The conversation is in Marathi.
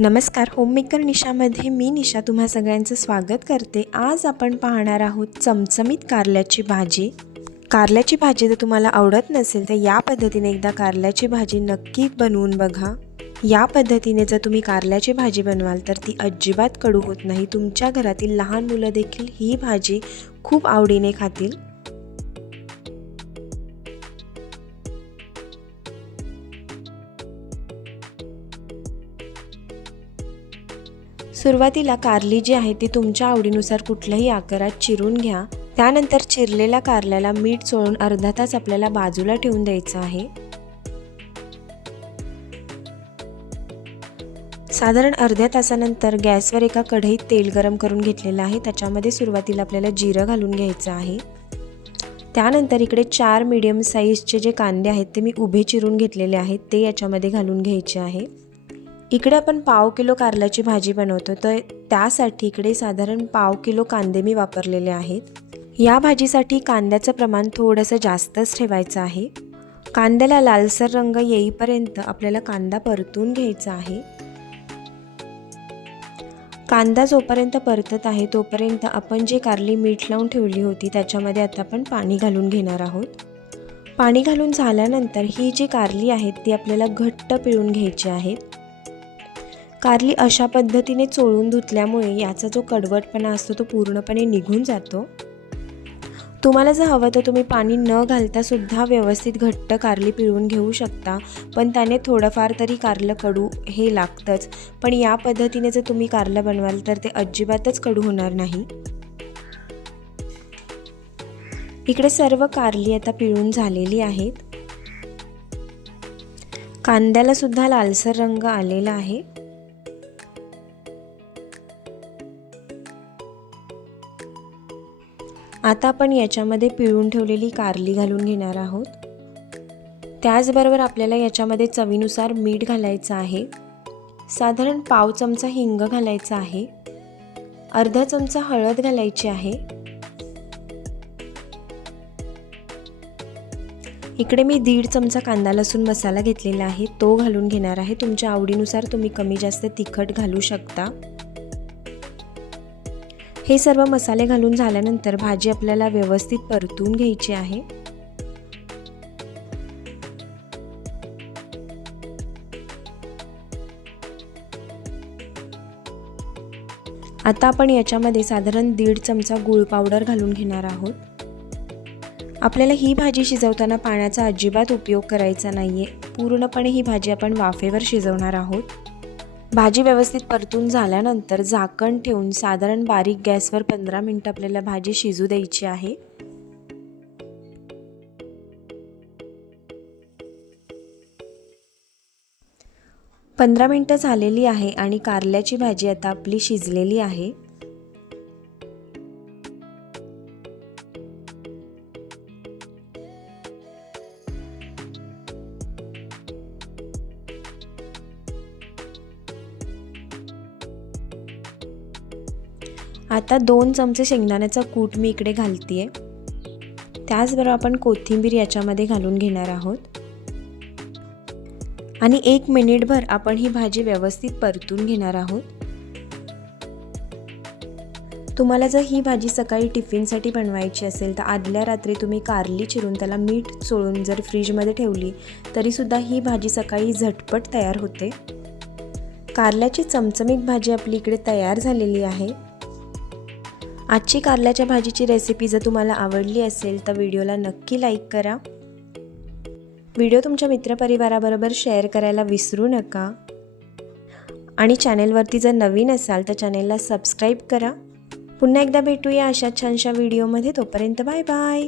नमस्कार होममेकर निशामध्ये मी निशा तुम्हा सगळ्यांचं स्वागत करते. आज आपण पाहणार आहोत चमचमीत कारल्याची भाजी. कारल्याची भाजी जर तुम्हाला आवडत नसेल तर या पद्धतीने एकदा कारल्याची भाजी नक्की बनवून बघा. या पद्धतीने जर तुम्ही कारल्याची भाजी बनवाल तर ती अजिबात कडू होत नाही. तुमच्या घरातील लहान मुलं देखील ही भाजी खूप आवडीने खातील. सुरुवातीला कारली जी आहे ती तुमच्या आवडीनुसार कुठल्याही आकारात चिरून घ्या. त्यानंतर चिरलेल्या कारल्याला मीठ चोळून अर्धा तास आपल्याला बाजूला ठेवून द्यायचं आहे. साधारण अर्ध्या तासानंतर गॅसवर एका कढईत तेल गरम करून घेतलेलं आहे. त्याच्यामध्ये सुरुवातीला आपल्याला जिरं घालून घ्यायचं आहे. त्यानंतर इकडे चार मीडियम साईजचे जे कांदे आहेत ते मी उभे चिरून घेतलेले आहेत. ते याच्यामध्ये घालून घ्यायचे आहे. इकडे आपण पाव किलो कारल्याची भाजी बनवतो तर त्यासाठी इकडे साधारण पाव किलो कांदे मी वापरलेले आहेत. या भाजीसाठी कांद्याचं प्रमाण थोडंसं जास्तच ठेवायचं आहे. कांद्याला लालसर रंग येईपर्यंत आपल्याला कांदा परतून घ्यायचा आहे. कांदा जोपर्यंत परतत आहे तोपर्यंत आपण जे कारली मीठ लावून ठेवली होती त्याच्यामध्ये आता आपण पाणी घालून घेणार आहोत. पाणी घालून झाल्यानंतर ही जी कारली आहेत ती आपल्याला घट्ट पिळून घ्यायची आहेत कारली अशा पद्धतीने चोळून धुतल्यामुळे याचा जो कडवटपणा असतो तो पूर्णपणे निघून जातो. तुम्हाला जर हवं तर तुम्ही पाणी न घालतासुद्धा व्यवस्थित घट्ट कारली पिळून घेऊ शकता पण त्याने थोडंफार तरी कारलं कडू हे लागतंच. पण या पद्धतीने जर तुम्ही कारलं बनवाल तर ते अजिबातच कडू होणार नाही. इकडे सर्व कारली आता पिळून झालेली आहेत. कांद्याला सुद्धा लालसर रंग आलेला आहे. आता आपण याच्यामध्ये पिळून ठेवलेली कारली घालून घेणार आहोत. त्याचबरोबर आपल्याला याच्यामध्ये चवीनुसार मीठ घालायचं आहे. साधारण पाव चमचा हिंग घालायचा आहे. अर्धा चमचा हळद घालायची आहे. इकडे मी दीड चमचा कांदा लसूण मसाला घेतलेला आहे. तो घालून घेणार आहे. तुमच्या आवडीनुसार तुम्ही कमी जास्त तिखट घालू शकता. हे सर्व मसाले घालून झाल्यानंतर भाजी आपल्याला व्यवस्थित परतून घ्यायची आहे. आता आपण याच्यामध्ये साधारण दीड चमचा गूळ पावडर घालून घेणार आहोत. आपल्याला ही भाजी शिजवताना पाण्याचा अजिबात उपयोग करायचा नाही आहे पूर्णपणे ही भाजी आपण वाफेवर शिजवणार आहोत. भाजी व्यवस्थित परतून झाल्यानंतर झाकण ठेवून साधारण बारीक गॅसवर पंधरा मिनटं आपल्याला भाजी शिजू द्यायची आहे. पंधरा मिनटं झालेली आहे आणि कारल्याची भाजी आता आपली शिजलेली आहे. आता दोन चमचे शेंगदाण्याचा कूट मी इकडे घालते आहे त्याचबरोबर आपण कोथिंबीर याच्यामध्ये घालून घेणार आहोत. आणि एक मिनिटभर आपण ही भाजी व्यवस्थित परतून घेणार आहोत. तुम्हाला जर ही भाजी सकाळी टिफिनसाठी बनवायची असेल तर आदल्या रात्री तुम्ही कारली चिरून त्याला मीठ चोळून जर फ्रीजमध्ये ठेवली तरीसुद्धा ही भाजी सकाळी झटपट तयार होते. कारल्याची चमचमीत भाजी आपली इकडे तयार झालेली आहे. आजची कारल्याच्या भाजीची रेसिपी जर तुम्हाला आवडली असेल तर व्हिडिओला नक्की लाईक करा. व्हिडिओ तुमच्या मित्रपरिवाराबरोबर शेअर करायला विसरू नका. आणि चॅनेलवरती जर नवीन असाल तर चॅनेलला सबस्क्राईब करा. पुन्हा एकदा भेटूया अशा छानशा व्हिडिओमध्ये तोपर्यंत बाय बाय